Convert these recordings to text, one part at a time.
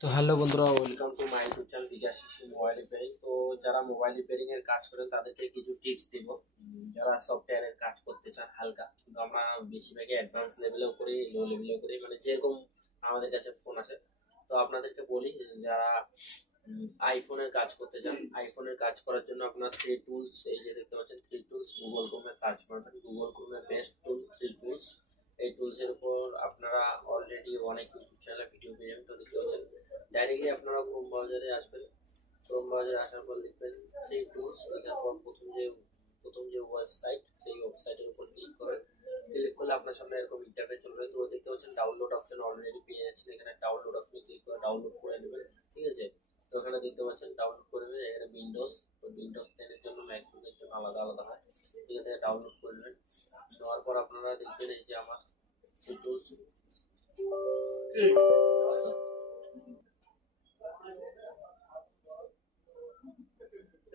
তো হ্যালো বন্ধুরা, welcome to my YouTube channel Bikash Shishu mobile repairing. তো যারা মোবাইল রিপেয়ারিং এর কাজ করেন তাদেরকে কিছু টিপস দিব। যারা সফটওয়্যারের কাজ করতে চান হালকা, কিন্তু আমরা বেশিরভাগই অ্যাডভান্স লেভেলেও করি, লো লেভেলেও করি, মানে যেরকম আমাদের কাছে ফোন আছে। তো আপনাদেরকে বলি, যারা আইফোনের কাজ করতে চান, আইফোনের কাজ করার জন্য আপনার থ্রি টুলস, এই যে দেখতে পাচ্ছেন থ্রি টুলস, গুগল ক্রোমে সার্চ করবেন, গুগল ক্রোমে বেস্ট টুল থ্রি টুলস। এই টুলসের উপর আপনারা অলরেডি অনেক ইউটিউব চ্যানেলে ভিডিও পেয়ে যাবেন। তো দেখতে পাচ্ছেন ডাইরেক্টলি আপনারা ক্রোম ব্রাউজারে আসবেন। ক্রোম ব্রাউজারে আসার পর লিখবেন থ্রি টুলস। এখান পর প্রথম যে ওয়েবসাইট, সেই ওয়েবসাইটের উপর ক্লিক করেন। ক্লিক করলে আপনার সামনে এরকম ইন্টারফেস চলবে। তো দেখতে পাচ্ছেন ডাউনলোড অপশন অলরেডি পেয়ে যাচ্ছেন। এখানে ডাউনলোড অপশনে ক্লিক করে ডাউনলোড করে নেবেন, ঠিক আছে। তো এখানে দেখতে পাচ্ছেন ডাউনলোড করে নেবেন। এখানে উইন্ডোজ, তো উইন্ডোজ 10 এর জন্য, ম্যাকবুক এর জন্য আলাদা আলাদা হয়। এখান থেকে ডাউনলোড করে নেবেন। নেওয়ার পর আপনারা দেখবেন এই যে আমার থ্রি টুলস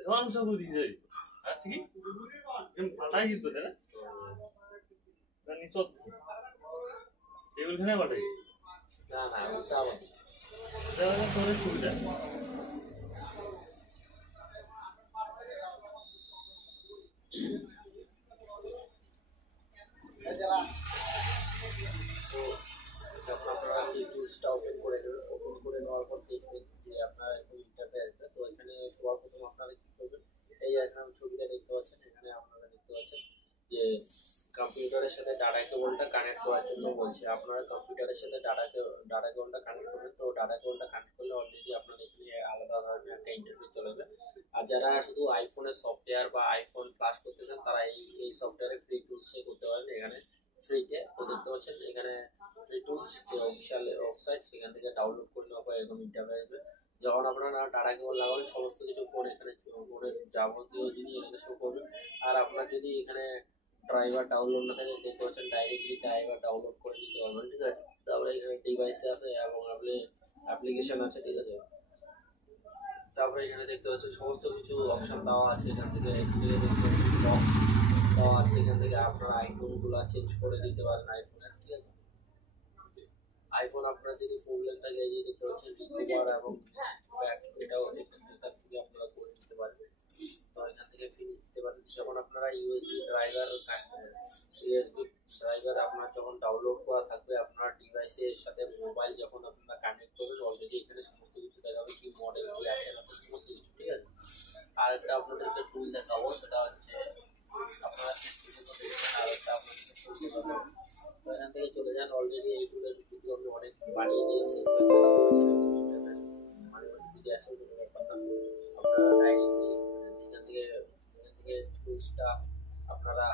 ধ্বংস করে দিয়ে আর ঠিক পাঠাই দিত না নিচত এগুলোখানে পাঠাই না না ওইসব তোর সুবিধা যখন আপনারা এই টুলসটা ওপেন করে নেবেন, ওপেন করে নেওয়ার পর দেখবেন যে আপনার এরকম ইন্টারফেস আসবে। তো এখানে সবার প্রথম আপনারা কি করবেন, এই এখানে ছবিটা দেখতে পাচ্ছেন, এখানে আপনারা দেখতে পাচ্ছেন যে কম্পিউটারের সাথে ডাটা কেবলটা কানেক্ট করার জন্য বলছে। আপনারা কম্পিউটারের সাথে ডাটা কেবলটা কানেক্ট করবেন। তো ডাটা কেবলটা কানেক্ট করলে অলরেডি আপনার এখানে আলাদা ধরনের একটা ইন্টারফেস চলে যাবে। আর যারা শুধু আইফোনের সফটওয়্যার বা আইফোন ফ্লাশ করতে চান, তারা এই সফটওয়্যারে ফ্রি টুলসে করতে পারেন, এখানে ফ্রিতে। তো দেখতে পাচ্ছেন এখানে ফ্রি টুলস যে অফিসিয়াল ওয়েবসাইট, সেখান থেকে ডাউনলোড করে নেওয়া পর এরকম ইন্টারফেস আসবে। যখন আপনারা ডাটা কেবল লাগাবেন, সমস্ত কিছু ফোন এখানে, ফোনের যাবতীয় জিনিস এখানে শো করবে। আর আপনার যদি এখানে ড্রাইভার ডাউনলোড না থাকে, দেখতে পাচ্ছেন ডাইরেক্টলি ড্রাইভার ডাউনলোড করে নিতে পারবেন, ঠিক আছে। তারপরে এখানে ডিভাইসে আছে এবং অ্যাপ্লিকেশন আছে, ঠিক আছে। তারপরে এখানে দেখতে পাচ্ছেন সমস্ত কিছু অপশন দেওয়া আছে। এখান থেকে দেখতে পাচ্ছেন বক্স দেওয়া আছে। এখান থেকে আপনারা আইকনগুলো চেঞ্জ করে দিতে পারেন আইফোনের, ঠিক আছে। আইফোন আপনার যদি প্রবলেম থাকে, এই যে দেখতে পাচ্ছেন রিকভার এবং ব্যাক, এটাও এখান থেকে আপনারা করে নিতে পারেন। তো এখান থেকে ফিনিশ দিতে পারেন। যখন আপনারা ইউএসবি ড্রাইভার আপনার যখন ডাউনলোড করা থাকবে আপনার ডিভাইসের সাথে, মোবাইল যখন আপনারা কানেক্ট করবেন, অলরেডি এখানে সমস্ত কিছু দেখাবে, কি মডেল, কি আছে সমস্ত কিছু, ঠিক আছে। আর একটা আপনাদেরকে টুল দেখাবো, সেটা হচ্ছে আপনারা দেখবেন আর একটা আপনাদেরকে টুল দেখাবো। তো এখান থেকে চলে যান, অলরেডি এই টুলের ভিডিও আমি অনেক বানিয়ে দিয়েছি। মানে যদি আসলে কোনো ব্যাপার না, আপনারা ডাইরেক্টলি এখান থেকে টুলসটা আপনারা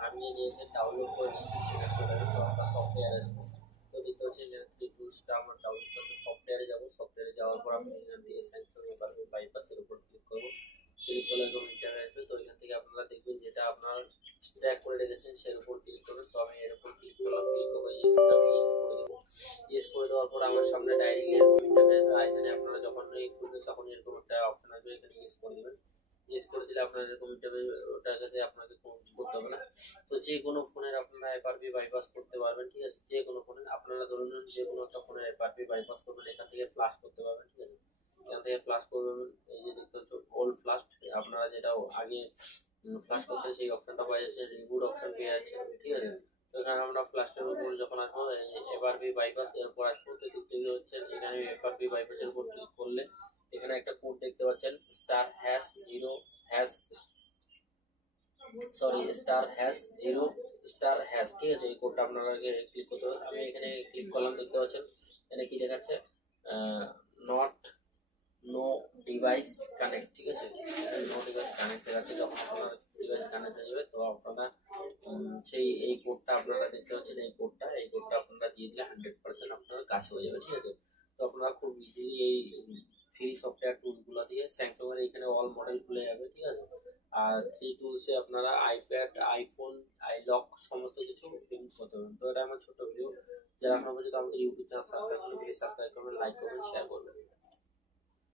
নামিয়ে নিয়েছেন, ডাউনলোড করে নিয়েছেন, সেখানে চলে যাবেন। তো আমরা সফটওয়্যারে যাবো। তো দেখতে হচ্ছে এখানে থ্রি টুলসটা আমরা ডাউনলোড করতে সফটওয়্যারে যাবো। সফটওয়্যারে যাওয়ার পর আপনি এখান থেকে স্যামসাং বাইপাসের উপর ক্লিক করবো। ক্লিক করলে এরকম ইন্টারফেস আসবে। তো এখান থেকে আপনারা দেখবেন যেটা আপনার স্ট্যাক করে রেখেছেন সের উপর ক্লিক করবেন। তো আমি এর উপর ক্লিক করলাম, ক্লিক করে ইয়েসটা আমি ইয়েস করে দেবো। ইয়েস করে দেওয়ার পর আমার সামনে ডাইরেক্টলি এরকম ইন্টারফেস আসবে। এখানে আপনারা যখন খুলবেন তখন এরকম একটা অপশন আসবে, এখানে ইয়েস করে দেবেন। ইয়েস করে দিলে আপনার এরকম ইন্টারফেস, ওটার কাছে আপনাকে কোনো কিছু করতে হবে না। তো যে কোনো ফোনের আপনারা এফআরপি বাইপাস করতে পারবেন, ঠিক আছে। যে কোনো ফোনের আপনারা ধরুন যে কোনো একটা ফোনের এফআরপি বাইপাস করবেন, এখান থেকে ফ্লাশ করতে পারবেন, ঠিক আছে। এখান থেকে ফ্লাশ করবেন। এই যে দেখতে পাচ্ছেন ওল্ড ফ্লাশ, আপনারা যেটা আগে ফ্লাশ করতেন সেই অপশনটা পাওয়া যাচ্ছে, রিবুট অপশন পেয়ে যাচ্ছে, ঠিক আছে। তো এখানে আমরা ফ্লাশের উপর যখন আসবো, এফআরপি বাইপাস এর উপর আসবো। তো দেখতে হচ্ছে এখানে এফআরপি বাইপাসের উপর ক্লিক করলে এখানে একটা কোড দেখতে পাচ্ছেন, star hash zero star hash, ঠিক আছে। এই কোডটা আপনারা ক্লিক করতে হবে। আমি এখানে ক্লিক করলাম, দেখতে পাচ্ছেন এখানে কি দেখাচ্ছে, নট নো ডিভাইস কানেক্ট, ঠিক আছে। নো ডিভাইস কানেক্ট দেখাচ্ছে। যখন আপনার ডিভাইস কানেক্ট হয়ে যাবে, তো আপনারা সেই এই কোডটা আপনারা দেখতে পাচ্ছেন, এই কোডটা আপনারা দিয়ে দিলে 100% আপনার কাজ হয়ে যাবে, ঠিক আছে। তো আপনারা খুব ইজিলি এই ফ্রি সফটওয়্যার টুলগুলো দিয়ে স্যামসাং এর এখানে অল মডেল খুলে যাবে, ঠিক আছে। আর থ্রি টুলসে আপনারা আইপ্যাড, আইফোন, আইলক সমস্ত কিছু প্রিন্ট করতে পারবেন। তো এটা আমার ছোট ভিডিও। যারা এখনো পর্যন্ত আমাদের ইউটিউব চ্যানেল সাবস্ক্রাইব করেন, প্লিজ সাবস্ক্রাইব করবেন, লাইক করবেন, শেয়ার করবেন।